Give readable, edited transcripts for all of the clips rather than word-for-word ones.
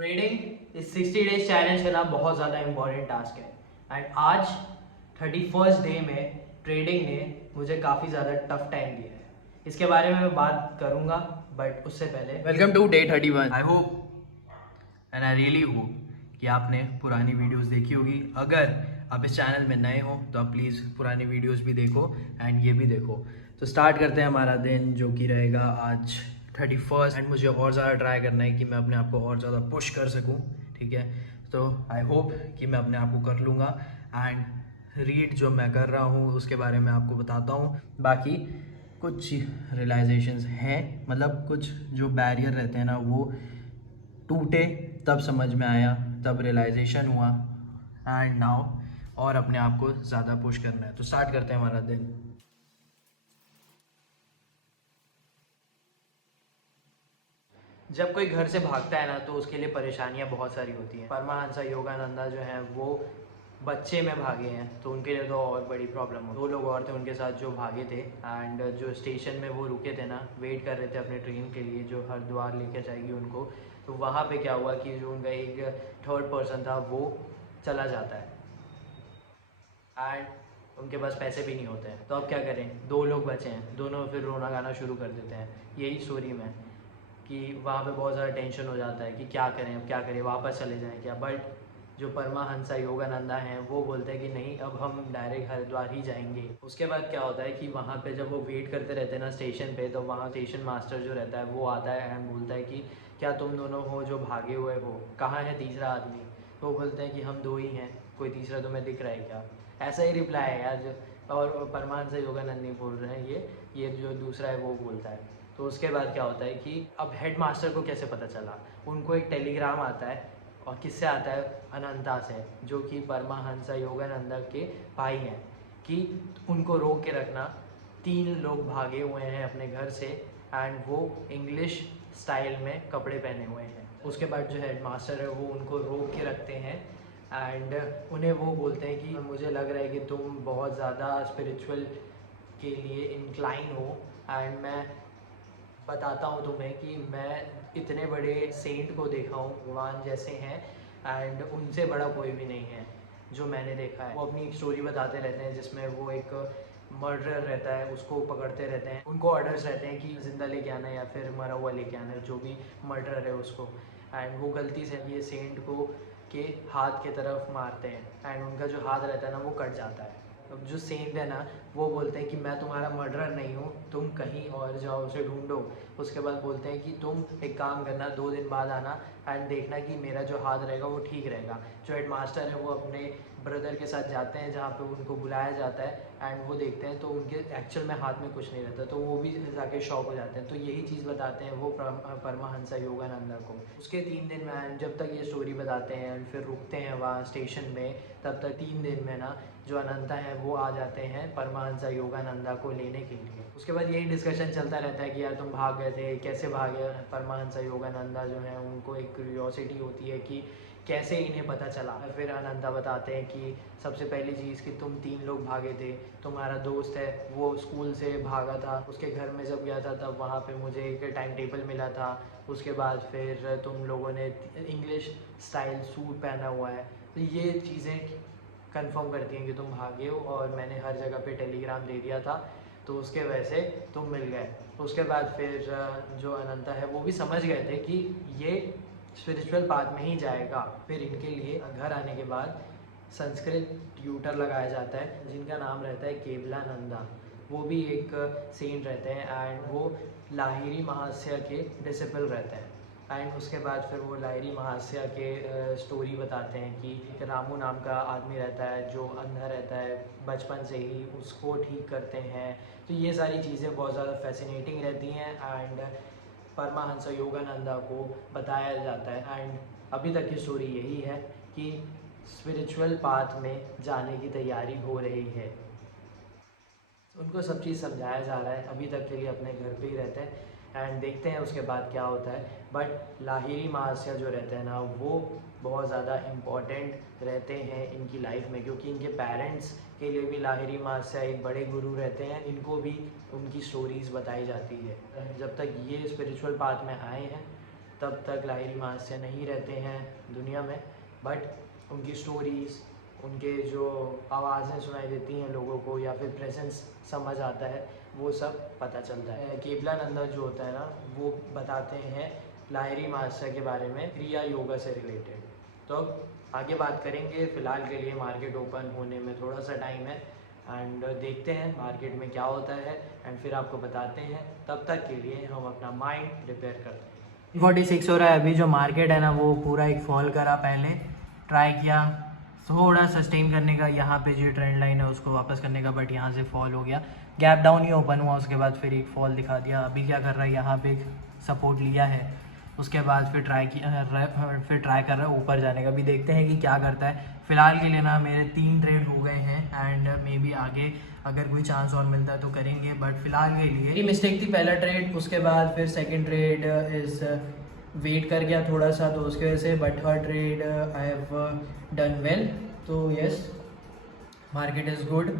Trading इस 60 days challenge करना बहुत ज़्यादा इम्पॉर्टेंट टास्क है एंड आज 31st डे में ट्रेडिंग ने मुझे काफ़ी ज़्यादा टफ टाइम दिया है। इसके बारे में मैं बात करूँगा बट उससे पहले welcome to day 31। I hope and I really hope कि आपने पुरानी वीडियोस देखी होगी। अगर आप इस चैनल में नए हो तो आप प्लीज़ पुरानी वीडियोस भी देखो एंड ये भी देखो। तो स्टार्ट करते हैं हमारा दिन, जो कि रहेगा आज 31st। एंड मुझे और ज़्यादा ट्राई करना है कि मैं अपने आप को और ज़्यादा पुश कर सकूँ, ठीक है। तो आई होप कि मैं अपने आप को कर लूँगा एंड रीड जो मैं कर रहा हूँ उसके बारे में आपको बताता हूँ। बाकी कुछ रियलाइजेशंस हैं, मतलब कुछ जो बैरियर रहते हैं ना वो टूटे, तब समझ में आया, तब रियलाइजेशन हुआ एंड नाउ और अपने आप को ज़्यादा पुश करना है। तो स्टार्ट करते हैं हमारा दिन। जब कोई घर से भागता है ना तो उसके लिए परेशानियां बहुत सारी होती हैं। परमाहंसा योगानंदा जो हैं वो बच्चे में भागे हैं तो उनके लिए तो और बड़ी प्रॉब्लम हो। 2 लोग और थे उनके साथ जो भागे थे एंड जो स्टेशन में वो रुके थे ना, वेट कर रहे थे अपने ट्रेन के लिए जो हरिद्वार लेके जाएगी उनको। तो वहाँ पे क्या हुआ कि जो उनका एक थर्ड पर्सन था वो चला जाता है एंड उनके पास पैसे भी नहीं होते हैं। तो अब क्या करें, 2 लोग बचे हैं, दोनों फिर रोना गाना शुरू कर देते हैं। यही स्टोरी में कि वहाँ पे बहुत ज़्यादा टेंशन हो जाता है कि क्या करें, अब क्या करें, वापस चले जाएं क्या। बट जो परमाहंसा योगानंदा हैं वो बोलते हैं कि नहीं, अब हम डायरेक्ट हरिद्वार ही जाएंगे। उसके बाद क्या होता है कि वहाँ पे जब वो वेट करते रहते हैं ना स्टेशन पे, तो वहाँ स्टेशन मास्टर जो रहता है वो आता है एंड बोलता है कि क्या तुम दोनों हो जो भागे हुए हो, कहाँ है तीसरा आदमी। तो वो बोलते हैं कि हम 2 ही हैं, कोई तीसरा तुम्हें दिख रहा है क्या। ऐसा ही रिप्लाई है यार। और परमानंद से योगानंद नहीं बोल रहे हैं, ये जो दूसरा है वो बोलता है। तो उसके बाद क्या होता है कि अब हेड मास्टर को कैसे पता चला, उनको एक टेलीग्राम आता है और किससे आता है, अनंता से, जो कि परमाहंसा योगानंदा के भाई हैं, कि उनको रोक के रखना। 3 लोग भागे हुए हैं अपने घर से एंड वो इंग्लिश स्टाइल में कपड़े पहने हुए हैं। उसके बाद जो हेड मास्टर है वो उनको रोक के रखते हैं एंड उन्हें वो बोलते हैं कि मुझे लग रहा है कि तुम बहुत ज़्यादा स्पिरिचुअल के लिए इंक्लाइन हो एंड मैं बताता हूँ तुम्हें कि मैं इतने बड़े सेंट को देखा हूँ, भगवान जैसे हैं एंड उनसे बड़ा कोई भी नहीं है जो मैंने देखा है। वो अपनी एक स्टोरी बताते रहते हैं जिसमें वो एक मर्डरर रहता है, उसको पकड़ते रहते हैं। उनको ऑर्डर्स रहते हैं कि ज़िंदा लेके आना या फिर मरा हुआ लेके आना है जो भी मर्डरर है उसको। एंड वो गलती से ये सेंट को के हाथ के तरफ मारते हैं एंड उनका जो हाथ रहता है ना वो कट जाता है। अब जो सेंट है ना वो बोलते हैं कि मैं तुम्हारा मर्डरर नहीं हूँ, तुम कहीं और जाओ, उसे ढूंढो। उसके बाद बोलते हैं कि तुम एक काम करना, 2 दिन बाद आना एंड देखना कि मेरा जो हाथ रहेगा वो ठीक रहेगा। जो हेड मास्टर है वो अपने ब्रदर के साथ जाते हैं जहाँ पे उनको बुलाया जाता है एंड वो देखते हैं तो उनके एक्चुअल में हाथ में कुछ नहीं रहता, तो वो भी जाके शॉक हो जाते हैं। तो यही चीज़ बताते हैं वो परमाहंसा योगानंदा को। उसके 3 दिन में जब तक ये स्टोरी बताते हैं एंड फिर रुकते हैं वहाँ स्टेशन में, तब तक 3 दिन में ना जो अनंता है वो आ जाते हैं परमाहंसा योगानंदा को लेने के लिए। उसके बाद यही डिस्कशन चलता रहता है कि यार तुम भाग गए थे, कैसे भागे। परमाहंसा योगानंदा जो है उनको एक क्यूरियोसिटी होती है कि कैसे इन्हें पता चला। फिर अनंता बताते हैं कि सबसे पहली चीज़ कि तुम 3 लोग भागे थे, तुम्हारा दोस्त है वो स्कूल से भागा था, उसके घर में जब गया था तब वहाँ पे मुझे एक टाइम टेबल मिला था। उसके बाद फिर तुम लोगों ने इंग्लिश स्टाइल सूट पहना हुआ है। तो ये चीज़ें कंफर्म करती हैं कि तुम भागे हो और मैंने हर जगह पे टेलीग्राम दे दिया था, तो उसके वजह से तुम मिल गए। उसके बाद फिर जो अनंता है वो भी समझ गए थे कि ये स्पिरिचुअल पाथ में ही जाएगा। फिर इनके लिए घर आने के बाद संस्कृत ट्यूटर लगाया जाता है जिनका नाम रहता है केवलानंदा। वो भी एक सेंट रहते हैं एंड वो लाहिरी महाशय के डिसिपल रहते हैं। एंड उसके बाद फिर वो लाहिरी महाशय के स्टोरी बताते हैं कि एक रामू नाम का आदमी रहता है जो अंधा रहता है बचपन से ही, उसको ठीक करते हैं। तो ये सारी चीज़ें बहुत ज़्यादा फैसिनेटिंग रहती हैं एंड परमाहंस योगानंदा को बताया जाता है। एंड अभी तक की स्टोरी यही है कि स्पिरिचुअल पाथ में जाने की तैयारी हो रही है। उनको सब चीज़ समझाया जा रहा है। अभी तक के लिए अपने घर पे ही रहते हैं एंड देखते हैं उसके बाद क्या होता है। बट लाहिरी महाशय जो रहते हैं ना वो बहुत ज़्यादा इम्पॉर्टेंट रहते हैं इनकी लाइफ में, क्योंकि इनके पेरेंट्स के लिए भी लाहिरी महाशय एक बड़े गुरु रहते हैं। इनको भी उनकी स्टोरीज़ बताई जाती है। जब तक ये स्पिरिचुअल पाथ में आए हैं तब तक लाहिरी महाशय नहीं रहते हैं दुनिया में, बट उनकी स्टोरीज़, उनके जो आवाज़ें सुनाई देती हैं लोगों को या फिर प्रेजेंस समझ आता है, वो सब पता चलता है। केवलानंदा जो होता है ना, वो बताते हैं लाहिरी महाशय के बारे में क्रिया योगा से रिलेटेड। तो अब आगे बात करेंगे। फ़िलहाल के लिए मार्केट ओपन होने में थोड़ा सा टाइम है एंड देखते हैं मार्केट में क्या होता है एंड फिर आपको बताते हैं। तब तक के लिए हम अपना माइंड प्रिपेयर करते हैं। 46 हो रहा है अभी। जो मार्केट है ना, वो पूरा एक फॉल करा, पहले ट्राई किया थोड़ा सस्टेन करने का, यहाँ पे जो ट्रेंड लाइन है उसको वापस करने का, बट यहाँ से फॉल हो गया, गैप डाउन ही ओपन हुआ, उसके बाद फिर एक फॉल दिखा दिया। अभी क्या कर रहा है, यहाँ पे सपोर्ट लिया है, उसके बाद फिर ट्राई कर रहा है ऊपर जाने का। भी देखते हैं कि क्या करता है। फ़िलहाल के लिए ना मेरे 3 ट्रेड हो गए हैं एंड मे बी आगे अगर कोई चांस और मिलता है तो करेंगे, बट फ़िलहाल के लिए ये मिस्टेक थी पहला ट्रेड। उसके बाद फिर सेकंड ट्रेड इज़ वेट कर गया थोड़ा सा, तो उसके वजह से, but third trade I have done well. तो yes, market is good,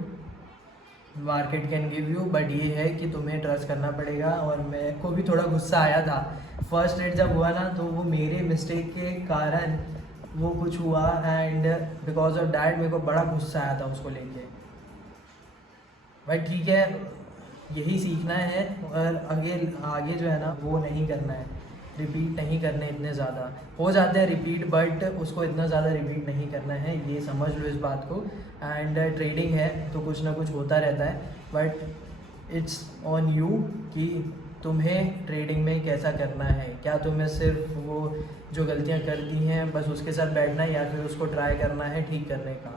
market can give you, but ये है कि तुम्हें ट्रस्ट करना पड़ेगा। और मेरे को भी थोड़ा गुस्सा आया था फर्स्ट ट्रेड जब हुआ ना, तो वो मेरे मिस्टेक के कारण वो कुछ हुआ एंड बिकॉज ऑफ डैट मेरे को बड़ा गुस्सा आया था उसको लेके। बट ठीक है, यही सीखना है और आगे जो है ना वो नहीं करना है, रिपीट नहीं करने इतने ज़्यादा। हो जाते हैं रिपीट, बट उसको इतना ज़्यादा रिपीट नहीं करना है, ये समझ लो इस बात को। एंड ट्रेडिंग है तो कुछ ना कुछ होता रहता है, बट इट्स ऑन यू कि तुम्हें ट्रेडिंग में कैसा करना है। क्या तुम्हें सिर्फ वो जो गलतियां कर दी हैं बस उसके साथ बैठना है, या फिर उसको ट्राई करना है ठीक करने का।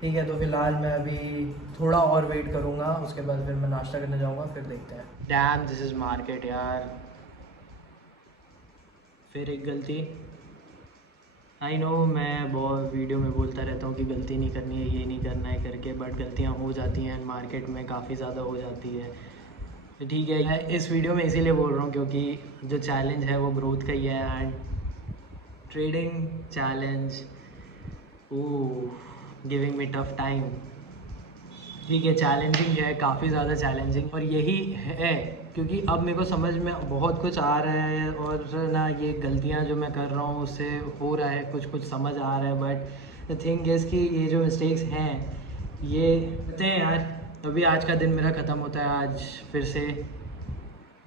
ठीक है, तो फिलहाल मैं अभी थोड़ा और वेट करूँगा, उसके बाद फिर मैं नाश्ता करने जाऊँगा, फिर देखते हैं। डैम, दिस इज़ मार्केट यार, फिर एक गलती। आई नो, मैं बहुत वीडियो में बोलता रहता हूँ कि गलती नहीं करनी है, ये नहीं करना है करके, बट गलतियाँ हो जाती हैं मार्केट में, काफ़ी ज़्यादा हो जाती है। तो ठीक है, मैं इस वीडियो में इसीलिए बोल रहा हूँ क्योंकि जो चैलेंज है वो ग्रोथ का ही है and trading challenge giving me tough time. ठीक है, चैलेंजिंग है, काफ़ी ज़्यादा चैलेंजिंग, और यही है क्योंकि अब मेरे को समझ में बहुत कुछ आ रहा है और ना ये गलतियाँ जो मैं कर रहा हूँ उससे हो रहा है, कुछ समझ आ रहा है। बट द थिंग इज़ कि ये जो मिस्टेक्स हैं ये होते हैं यार। अभी आज का दिन मेरा ख़त्म होता है, आज फिर से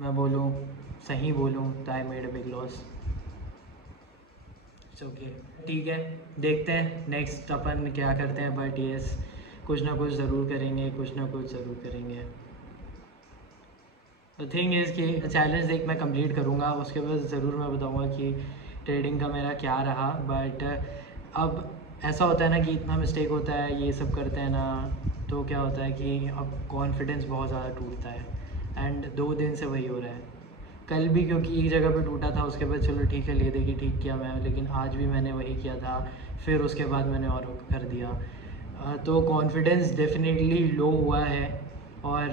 मैं बोलूँ, सही बोलूँ तो I made a big loss. Okay, ठीक है, देखते हैं नेक्स्ट अपन क्या करते हैं, बट यस, कुछ ना कुछ ज़रूर करेंगे, कुछ ना कुछ ज़रूर करेंगे। द थिंग इज़ कि चैलेंज एक मैं कंप्लीट करूँगा, उसके बाद ज़रूर मैं बताऊँगा कि ट्रेडिंग का मेरा क्या रहा। बट अब ऐसा होता है ना कि इतना मिस्टेक होता है, ये सब करते हैं ना, तो क्या होता है कि अब कॉन्फिडेंस बहुत ज़्यादा टूटता है एंड 2 दिन से वही हो रहा है। कल भी क्योंकि एक जगह पे टूटा था, उसके बाद चलो ठीक है, ले दे कि ठीक किया मैं, लेकिन आज भी मैंने वही किया था, फिर उसके बाद मैंने और कर दिया। तो कॉन्फिडेंस डेफिनेटली लो हुआ है और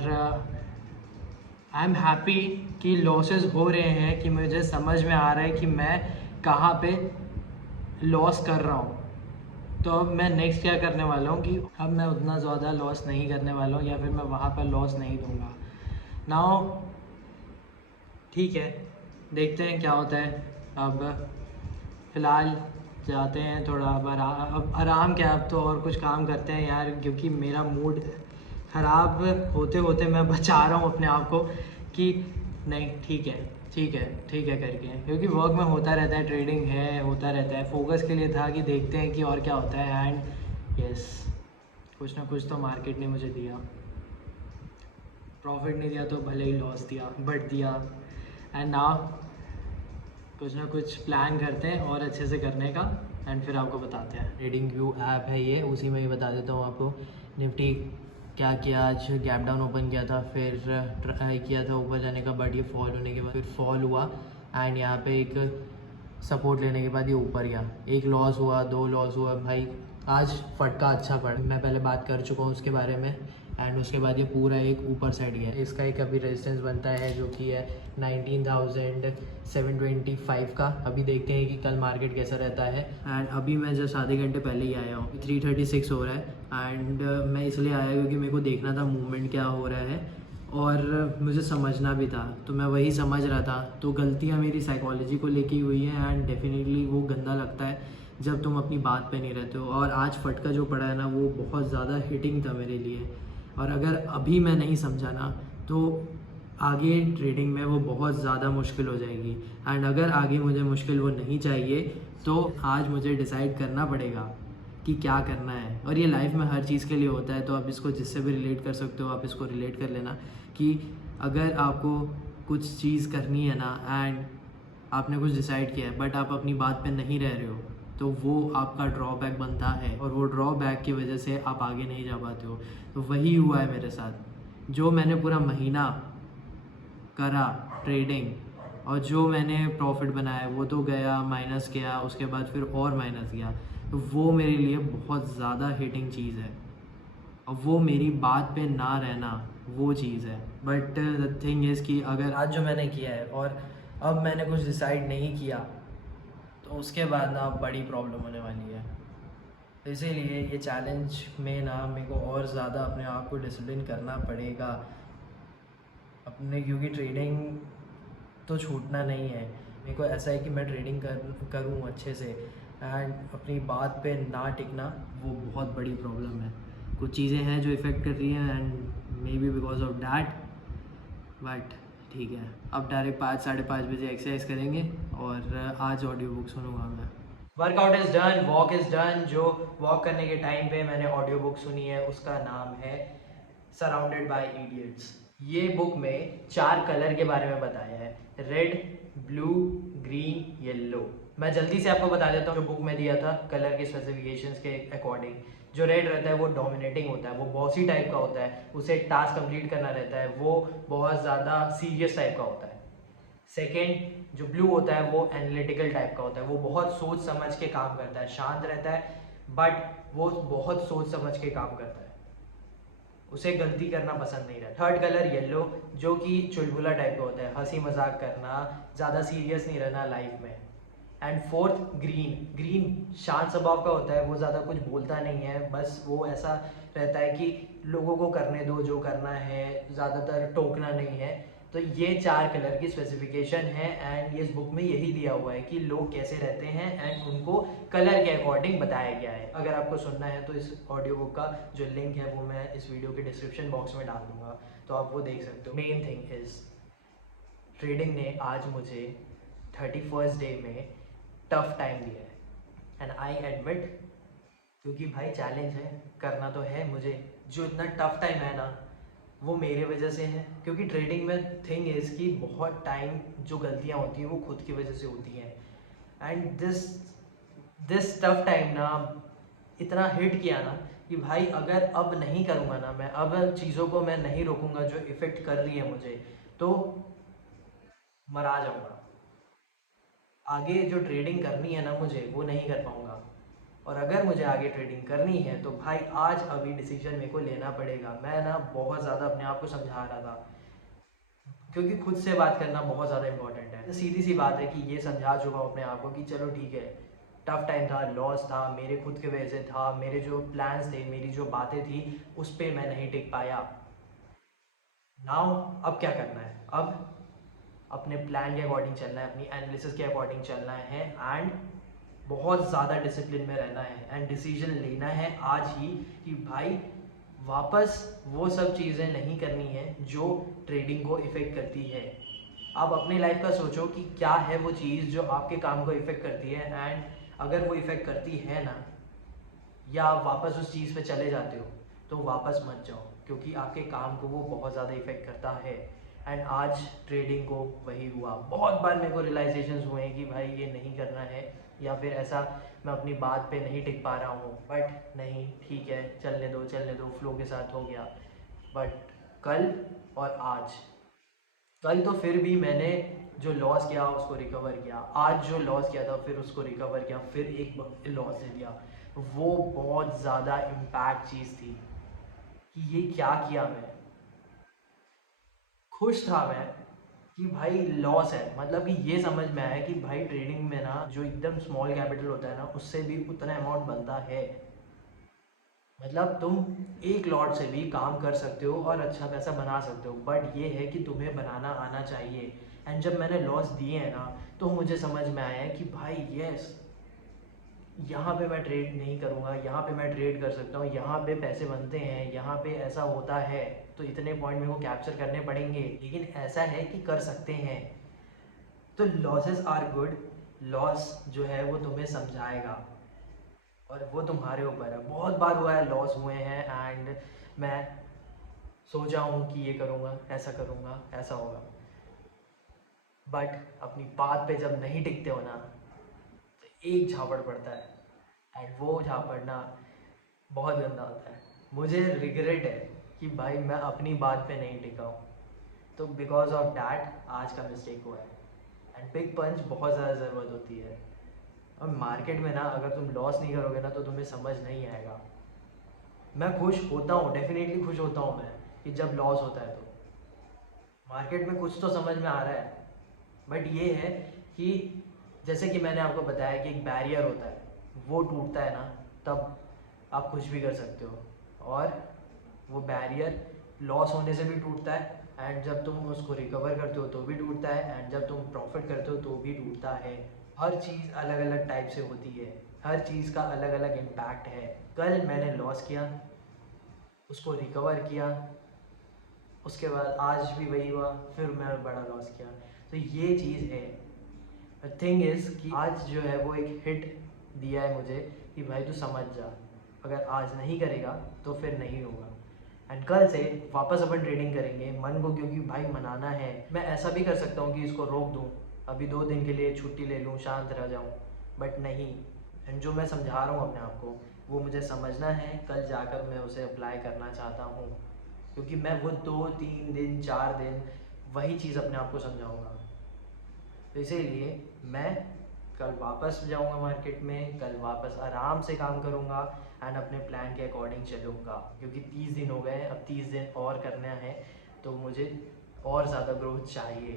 आई एम हैप्पी कि लॉसेस हो रहे हैं, कि मुझे समझ में आ रहा है कि मैं कहाँ पे लॉस कर रहा हूँ। तो अब मैं नेक्स्ट क्या करने वाला हूँ कि अब मैं उतना ज़्यादा लॉस नहीं करने वाला हूँ, या फिर मैं वहाँ पर लॉस नहीं दूँगा। नाउ ठीक है, देखते हैं क्या होता है। अब फ़िलहाल जाते हैं थोड़ा, अब आराम क्या, अब तो और कुछ काम करते हैं यार, क्योंकि मेरा मूड ख़राब होते होते मैं बचा रहा हूँ अपने आप को कि नहीं ठीक है करके, क्योंकि वर्क में होता रहता है, ट्रेडिंग है, होता रहता है। फोकस के लिए था कि देखते हैं कि और क्या होता है एंड यस, कुछ ना कुछ तो मार्केट ने मुझे दिया। प्रॉफिट नहीं दिया तो भले ही लॉस दिया, बट दिया। एंड नाउ कुछ ना कुछ प्लान करते हैं और अच्छे से करने का एंड फिर आपको बताते हैं। ट्रेडिंग व्यू ऐप है ये, उसी में ही बता देता हूँ आपको। निफ्टी क्या किया, आज गैप डाउन ओपन किया था, फिर ट्राई किया था ऊपर जाने का, बट ये फॉल होने के बाद फिर फॉल हुआ एंड यहाँ पे एक सपोर्ट लेने के बाद ये ऊपर गया। एक लॉस हुआ, 2 लॉस हुआ भाई। आज फटका अच्छा पड़ा, मैं पहले बात कर चुका हूँ उसके बारे में एंड उसके बाद ये पूरा एक ऊपर साइड गया। इसका एक अभी रेजिस्टेंस बनता है जो कि है 19,725 का। अभी देखते हैं कि कल मार्केट कैसा रहता है। एंड अभी मैं जस्ट आधे घंटे पहले ही आया हूँ, 336 हो रहा है एंड मैं इसलिए आया क्योंकि मेरे को देखना था मूवमेंट क्या हो रहा है और मुझे समझना भी था, तो मैं वही समझ रहा था। तो गलतियाँ मेरी साइकोलॉजी को लेके ही हुई हैं एंड डेफिनेटली वो गंदा लगता है जब तुम अपनी बात पे नहीं रहते हो। और आज फटका जो पड़ा है ना, वो बहुत ज़्यादा हिटिंग था मेरे लिए। और अगर अभी मैं नहीं समझा ना, तो आगे ट्रेडिंग में वो बहुत ज़्यादा मुश्किल हो जाएगी। एंड अगर आगे मुझे मुश्किल वो नहीं चाहिए, तो आज मुझे डिसाइड करना पड़ेगा कि क्या करना है। और ये लाइफ में हर चीज़ के लिए होता है, तो आप इसको जिससे भी रिलेट कर सकते हो, आप इसको रिलेट कर लेना कि अगर आपको कुछ चीज़ करनी है ना एंड आपने कुछ डिसाइड किया है बट आप अपनी बात पे नहीं रह रहे हो, तो वो आपका ड्रॉबैक बनता है और वो ड्रॉबैक की वजह से आप आगे नहीं जा पाते हो। तो वही हुआ है मेरे साथ। जो मैंने पूरा महीना करा ट्रेडिंग और जो मैंने प्रॉफिट बनाया वो तो गया, माइनस गया, उसके बाद फिर और माइनस गया। तो वो मेरे लिए बहुत ज़्यादा हिटिंग चीज़ है और वो मेरी बात पे ना रहना वो चीज़ है। बट द थिंग इज़ कि अगर आज जो मैंने किया है और अब मैंने कुछ डिसाइड नहीं किया, तो उसके बाद ना बड़ी प्रॉब्लम होने वाली है। तो इसीलिए ये चैलेंज में ना मेरे को और ज़्यादा अपने आप को डिसिप्लिन करना पड़ेगा अपने, क्योंकि ट्रेडिंग तो छूटना नहीं है। मेरे को ऐसा है कि मैं ट्रेडिंग करूँ अच्छे से एंड अपनी बात पे ना टिकना वो बहुत बड़ी प्रॉब्लम है। कुछ चीज़ें हैं जो इफ़ेक्ट कर रही हैं and may be because of that, but ठीक है। अब डायरेक्ट 5-5:30 बजे एक्सरसाइज करेंगे और आज ऑडियो बुक सुनूंगा मैं। Workout is done, walk is done. जो वॉक करने के टाइम पे मैंने ऑडियो बुक सुनी है उसका नाम है सराउंडेड बाय इडियट्स। ये बुक में 4 कलर के बारे में बताया है, रेड, ब्लू, ग्रीन, येलो। मैं जल्दी से आपको बता देता हूँ जो बुक में दिया था कलर के स्पेसिफिकेशंस के अकॉर्डिंग। जो रेड रहता है वो डोमिनेटिंग होता है, वो बॉसी टाइप का होता है, उसे एक टास्क कंप्लीट करना रहता है, वो बहुत ज़्यादा सीरियस टाइप का होता है। सेकेंड जो ब्लू होता है वो एनालिटिकल टाइप का होता है, वो बहुत सोच समझ के काम करता है, शांत रहता है बट वो बहुत सोच समझ के काम करता है, उसे गलती करना पसंद नहीं रहता। थर्ड कलर येलो, जो कि चुलबुला टाइप का होता है, हंसी मजाक करना, ज़्यादा सीरियस नहीं रहना लाइफ में। एंड फोर्थ ग्रीन, ग्रीन शांत स्वभाव का होता है, वो ज़्यादा कुछ बोलता नहीं है, बस वो ऐसा रहता है कि लोगों को करने दो जो करना है, ज़्यादातर टोकना नहीं है। तो ये 4 कलर की स्पेसिफिकेशन है एंड ये इस बुक में यही दिया हुआ है कि लोग कैसे रहते हैं एंड उनको कलर के अकॉर्डिंग बताया गया है। अगर आपको सुनना है तो इस ऑडियो बुक का जो लिंक है वो मैं इस वीडियो के डिस्क्रिप्शन बॉक्स में डाल दूंगा, तो आप वो देख सकते हो। मेन थिंग इज़ ट्रेडिंग ने आज मुझे 31st डे में टफ टाइम दिया है एंड आई एडमिट, क्योंकि भाई चैलेंज है, करना तो है मुझे। जो इतना टफ टाइम है ना वो मेरे वजह से है, क्योंकि ट्रेडिंग में थिंग इज़ कि बहुत टाइम जो गलतियाँ होती हैं वो खुद की वजह से होती हैं। एंड दिस टफ टाइम ना इतना हिट किया ना कि भाई अगर अब नहीं करूँगा ना मैं, अब चीज़ों को मैं नहीं रोकूंगा जो इफ़ेक्ट कर रही है मुझे, तो मरा जाऊँगा। आगे जो ट्रेडिंग करनी है ना मुझे, वो नहीं कर पाऊँगा। और अगर मुझे आगे ट्रेडिंग करनी है तो भाई आज अभी डिसीजन मेरे को लेना पड़ेगा। मैं ना बहुत ज़्यादा अपने आप को समझा रहा था, क्योंकि खुद से बात करना बहुत ज़्यादा इंपॉर्टेंट है। सीधी सी बात है कि ये समझा चुका हूँ अपने आप को कि चलो ठीक है, टफ टाइम था, लॉस था, मेरे खुद के वजह से था, मेरे जो प्लान्स थे, मेरी जो बातें थी उस पर मैं नहीं टिक पाया। नाउ अब क्या करना है? अब अपने प्लान के अकॉर्डिंग चलना है, अपनी एनालिसिस के अकॉर्डिंग चलना है एंड बहुत ज़्यादा डिसिप्लिन में रहना है एंड डिसीजन लेना है आज ही कि भाई वापस वो सब चीज़ें नहीं करनी है जो ट्रेडिंग को इफ़ेक्ट करती है। आप अपनी लाइफ का सोचो कि क्या है वो चीज़ जो आपके काम को इफ़ेक्ट करती है एंड अगर वो इफ़ेक्ट करती है ना, या आप वापस उस चीज़ पे चले जाते हो, तो वापस मत जाओ, क्योंकि आपके काम को वो बहुत ज़्यादा इफ़ेक्ट करता है। एंड आज ट्रेडिंग को वही हुआ। बहुत बार मेरे को रियलाइजेशंस हुए हैं कि भाई ये नहीं करना है, या फिर ऐसा मैं अपनी बात पे नहीं टिक पा रहा हूँ, बट नहीं, ठीक है, चलने दो, फ्लो के साथ हो गया। बट कल और आज, कल तो फिर भी मैंने जो लॉस किया उसको रिकवर किया, आज जो लॉस किया था फिर उसको रिकवर किया, फिर एक लॉस दे दिया। वो बहुत ज़्यादा इम्पैक्ट चीज़ थी कि ये क्या किया। मैं खुश था मैं कि भाई लॉस है, मतलब कि ये समझ में आया कि भाई ट्रेडिंग में ना जो एकदम स्मॉल कैपिटल होता है ना उससे भी उतना अमाउंट बनता है। मतलब तुम एक लॉट से भी काम कर सकते हो और अच्छा पैसा बना सकते हो, बट ये है कि तुम्हें बनाना आना चाहिए। एंड जब मैंने लॉस दिए हैं ना, तो मुझे समझ में आया है कि भाई यस, यहाँ पे मैं ट्रेड नहीं करूँगा, यहाँ पे मैं ट्रेड कर सकता हूँ, यहाँ पे पैसे बनते हैं, यहाँ पे ऐसा होता है, तो इतने पॉइंट मेरे को कैप्चर करने पड़ेंगे, लेकिन ऐसा है कि कर सकते हैं। तो लॉसेस आर गुड। लॉस जो है वो तुम्हें समझाएगा और वो तुम्हारे ऊपर है। बहुत बार हुआ है, लॉस हुए हैं, एंड मैं सोचा हूँ कि ये करूँगा, ऐसा करूँगा, ऐसा होगा, बट अपनी बात पे जब नहीं टिकते हो ना, तो एक झापड़ पड़ता है, एंड वो झापड़ ना बहुत गंदा होता है। मुझे रिग्रेट है कि भाई मैं अपनी बात पे नहीं टिका हूँ, तो बिकॉज ऑफ डैट आज का मिस्टेक हुआ है। एंड बिग पंच बहुत ज़्यादा ज़रूरत होती है, और मार्केट में ना अगर तुम लॉस नहीं करोगे ना तो तुम्हें समझ नहीं आएगा। मैं खुश होता हूँ, डेफिनेटली खुश होता हूँ मैं, कि जब लॉस होता है तो मार्केट में कुछ तो समझ में आ रहा है। बट ये है कि जैसे कि मैंने आपको बताया कि एक बैरियर होता है, वो टूटता है ना, तब आप कुछ भी कर सकते हो। और वो बैरियर लॉस होने से भी टूटता है, एंड जब तुम उसको रिकवर करते हो तो भी टूटता है, एंड जब तुम प्रॉफिट करते हो तो भी टूटता है। हर चीज़ अलग अलग टाइप से होती है, हर चीज़ का अलग अलग इम्पैक्ट है। कल मैंने लॉस किया, उसको रिकवर किया, उसके बाद आज भी वही हुआ, फिर मैं बड़ा लॉस किया। तो ये चीज़ है। थिंग इज़ कि आज जो है वो एक हिट दिया है मुझे कि भाई तू समझ जा, अगर आज नहीं करेगा तो फिर नहीं होगा। एंड कल से वापस अपन ट्रेडिंग करेंगे मन को, क्योंकि भाई मनाना है। मैं ऐसा भी कर सकता हूँ कि इसको रोक दूँ, अभी 2 दिन के लिए छुट्टी ले लूँ, शांत रह जाऊँ, बट नहीं। एंड जो मैं समझा रहा हूँ अपने आप को, वो मुझे समझना है, कल जाकर मैं उसे अप्लाई करना चाहता हूँ, क्योंकि मैं वो 2-3 दिन 4 दिन वही चीज़ अपने आप को समझाऊँगा। तो इसीलिए मैं कल वापस जाऊंगा मार्केट में, कल वापस आराम से काम करूंगा, एंड अपने प्लान के अकॉर्डिंग चलूँगा, क्योंकि 30 दिन हो गए हैं, अब 30 दिन और करना है, तो मुझे और ज़्यादा ग्रोथ चाहिए।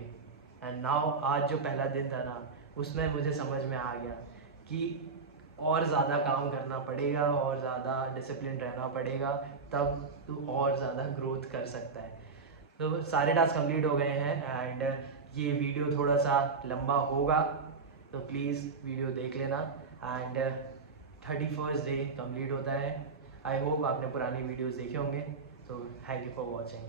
एंड नाउ आज जो पहला दिन था ना, उसमें मुझे समझ में आ गया कि और ज़्यादा काम करना पड़ेगा, और ज़्यादा डिसिप्लिन रहना पड़ेगा, तब तू और ज़्यादा ग्रोथ कर सकता है। तो सारे टास्क कंप्लीट हो गए हैं, एंड ये वीडियो थोड़ा सा लंबा होगा, तो प्लीज़ वीडियो देख लेना। एंड 31st डे कंप्लीट होता है। आई होप आपने पुरानी वीडियोस देखे होंगे, तो थैंक यू फॉर वॉचिंग।